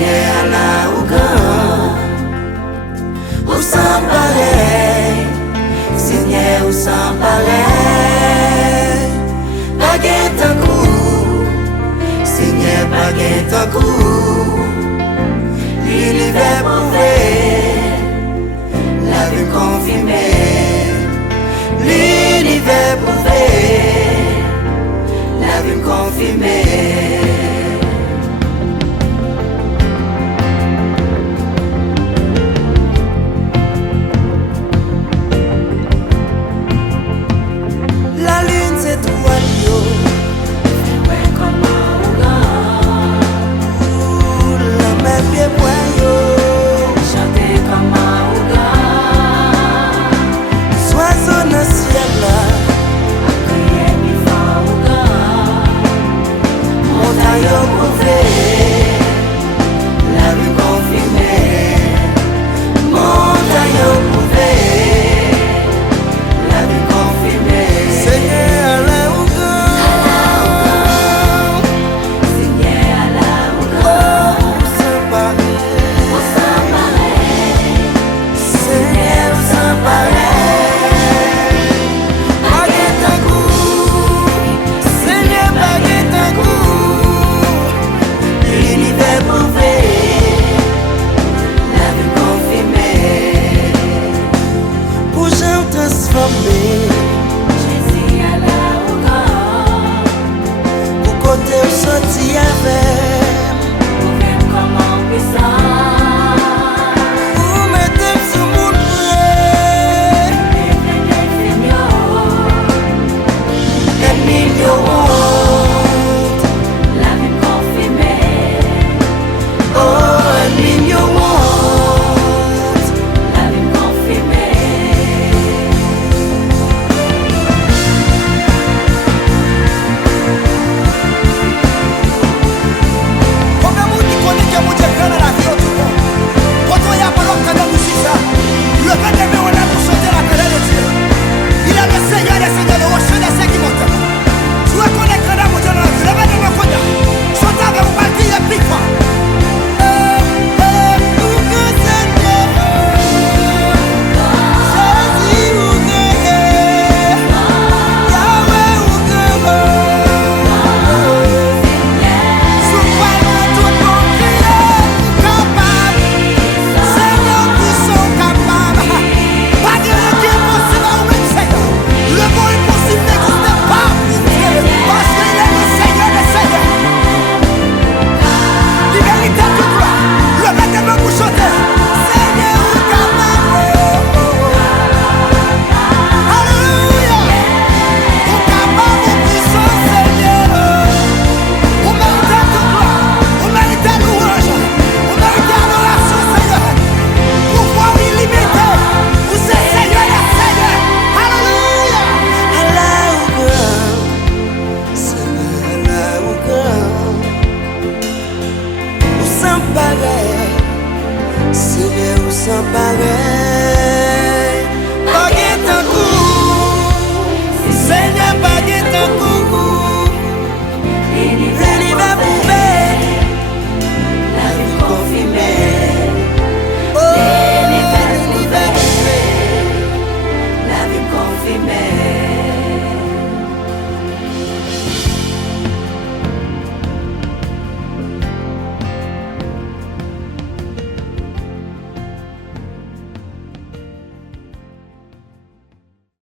Seigneur là ou grand, ou sans pareil, Seigneur ou sans pareil, baguette un coup, Seigneur baguette un coup, l'univers pouvait, la vie confirmée, l'univers pouvait, la vie confirmée. Jésus à la hauteur, pour côté où sorti avec, pour même comment puissant, pour mettre sous mon prêt, et millions, la vie confirmée, oh, et millions, la vie confirmée. Seigneur, sans pareil.